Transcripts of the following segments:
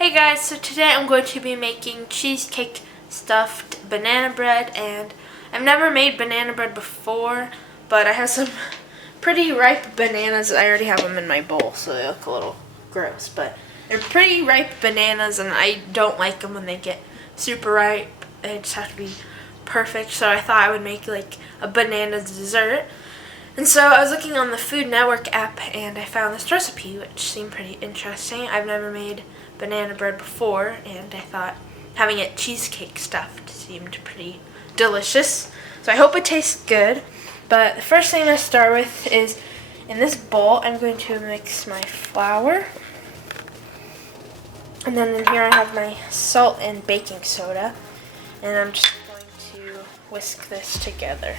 Hey guys, so today I'm going to be making cheesecake stuffed banana bread, and I've never made banana bread before, but I have some pretty ripe bananas. I already have them in my bowl, so they look a little gross, but they're pretty ripe bananas, and I don't like them when they get super ripe. They just have to be perfect, so I thought I would make like a banana dessert. And so I was looking on the Food Network app, and I found this recipe, which seemed pretty interesting. I've never made banana bread before, and I thought having it cheesecake stuffed seemed pretty delicious. So I hope it tastes good. But the first thing I'm going to start with is, in this bowl, I'm going to mix my flour. And then in here I have my salt and baking soda. And I'm just going to whisk this together,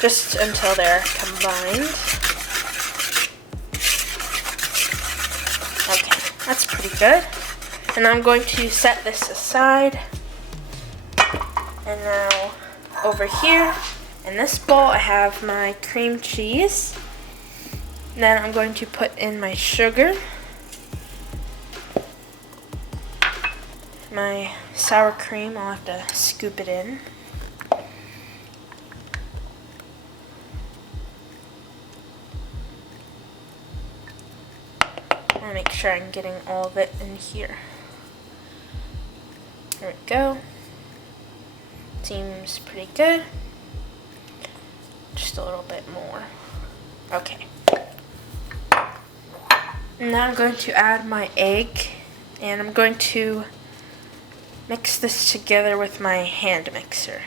just until they're combined. Okay, that's pretty good. And I'm going to set this aside. And now over here in this bowl I have my cream cheese. And then I'm going to put in my sugar, my sour cream. I'll have to scoop it in. I want to make sure I'm getting all of it in here. There we go. Seems pretty good. Just a little bit more. Okay. Now I'm going to add my egg, and I'm going to mix this together with my hand mixer.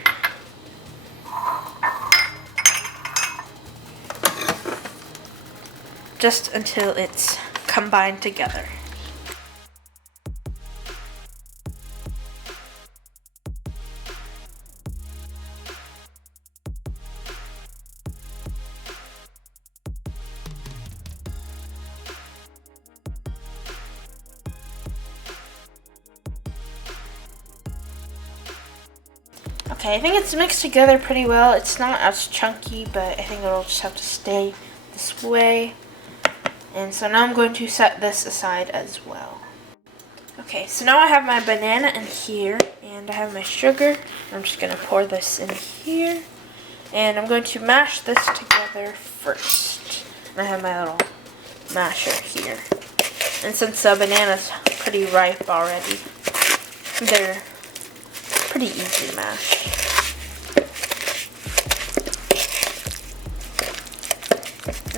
Just until it's combined together. Okay, I think it's mixed together pretty well. It's not as chunky, but I think it'll just have to stay this way. And so now I'm going to set this aside as well. Okay, so now I have my banana in here, and I have my sugar. I'm just going to pour this in here, and I'm going to mash this together first. And I have my little masher here. And since the banana's pretty ripe already, they're pretty easy to mash.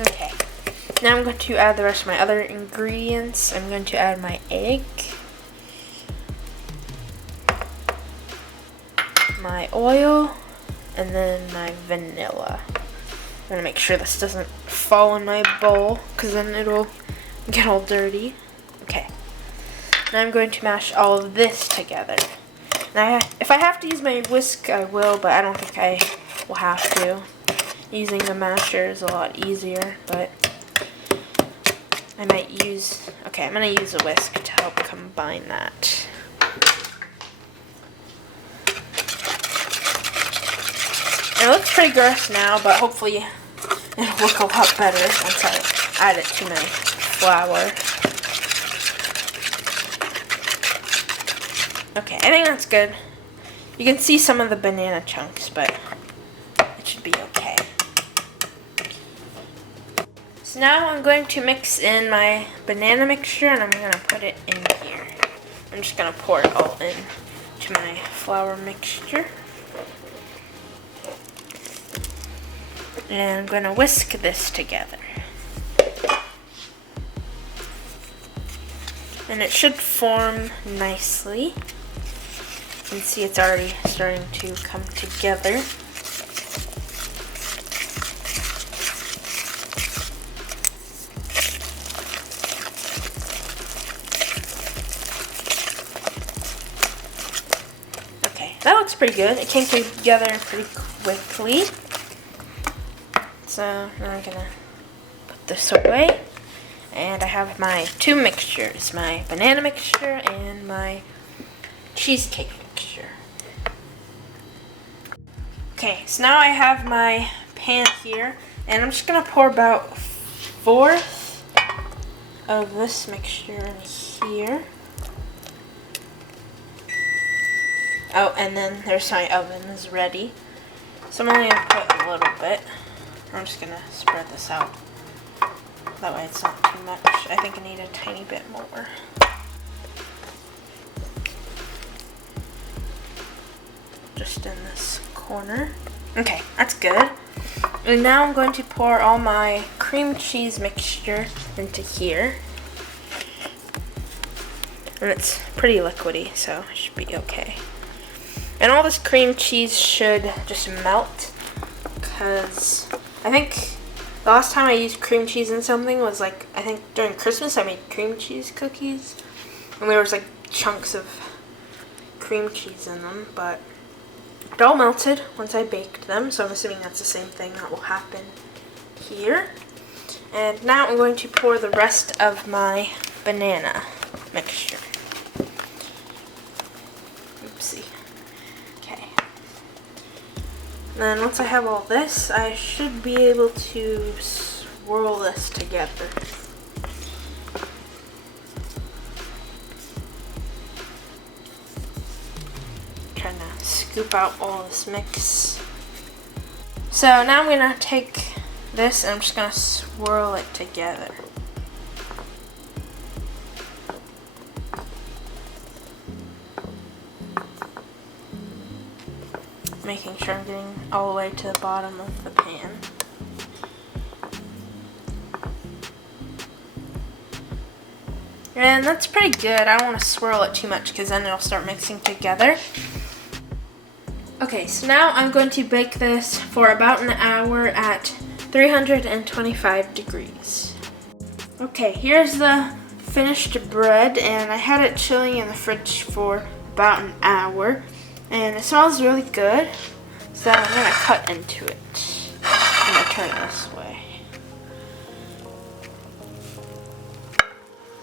Okay. Now I'm going to add the rest of my other ingredients. I'm going to add my egg, my oil, and then my vanilla. I'm going to make sure this doesn't fall in my bowl, because then it'll get all dirty. Okay. Now I'm going to mash all of this together. Now, if I have to use my whisk, I will, but I don't think I will have to. Using the masher is a lot easier, but I might use, okay, I'm going to use a whisk to help combine that. It looks pretty gross now, but hopefully it'll look a lot better once I add it to my flour. Okay, I think that's good. You can see some of the banana chunks, but it should be okay. So now I'm going to mix in my banana mixture, and I'm going to put it in here. I'm just going to pour it all in to my flour mixture. And I'm going to whisk this together. And it should form nicely. You can see it's already starting to come together. Okay, that looks pretty good. It came together pretty quickly. So now I'm gonna put this away. And I have my two mixtures, my banana mixture and my cheesecake mixture. Okay, so now I have my pan here, and I'm just going to pour about 1/4 of this mixture in here. Oh, and then there's my oven is ready. So I'm only going to put a little bit. I'm just going to spread this out. That way it's not too much. I think I need a tiny bit more. Just in this corner. Okay, that's good. And now I'm going to pour all my cream cheese mixture into here. And it's pretty liquidy, so it should be okay. And all this cream cheese should just melt, because I think the last time I used cream cheese in something was like, I think during Christmas I made cream cheese cookies. And there was like chunks of cream cheese in them, but it all melted once I baked them, so I'm assuming that's the same thing that will happen here. And now I'm going to pour the rest of my banana mixture. Oopsie. Okay. Then once I have all this, I should be able to swirl this together. Trying to scoop out all this mix. So now I'm gonna take this and I'm just gonna swirl it together. Making sure I'm getting all the way to the bottom of the pan. And that's pretty good. I don't want to swirl it too much because then it'll start mixing together. Okay, so now I'm going to bake this for about an hour at 325 degrees. Okay, here's the finished bread, and I had it chilling in the fridge for about an hour. And it smells really good, so I'm going to cut into it. I'm going to turn it this way.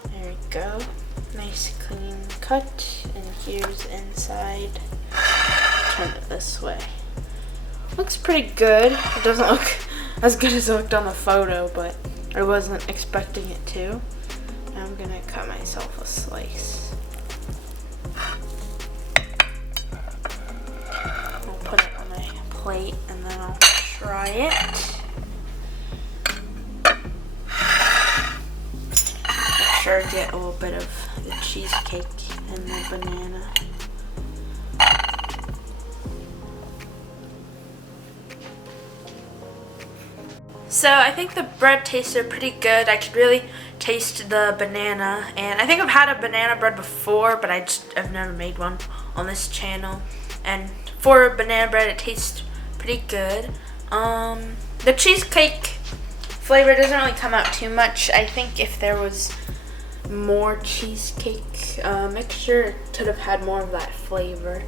There we go. Nice clean cut, and here's inside. Turn it this way. Looks pretty good. It doesn't look as good as it looked on the photo, but I wasn't expecting it to. Now I'm going to cut myself a slice. Put it on my plate and then I'll try it. Make sure I get a little bit of the cheesecake and the banana. So I think the bread tasted pretty good. I could really taste the banana, and I think I've had a banana bread before, but I've never made one on this channel. And for banana bread, it tastes pretty good. The cheesecake flavor doesn't really come out too much. I think if there was more cheesecake mixture, it could have had more of that flavor.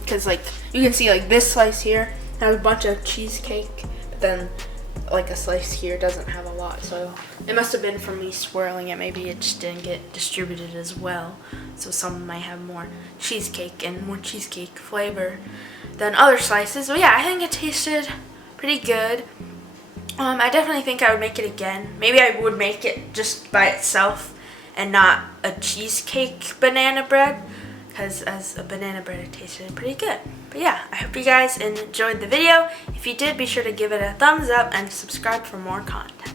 Because like you can see, like this slice here has a bunch of cheesecake, but then like a slice here doesn't have a lot. So it must have been from me swirling it. Maybe it just didn't get distributed as well. So some might have more cheesecake and more cheesecake flavor than other slices. But yeah, I think it tasted pretty good. I definitely think I would make it again. Maybe I would make it just by itself and not a cheesecake banana bread, because as a banana bread it tasted pretty good. But yeah, I hope you guys enjoyed the video. If you did, be sure to give it a thumbs up and subscribe for more content.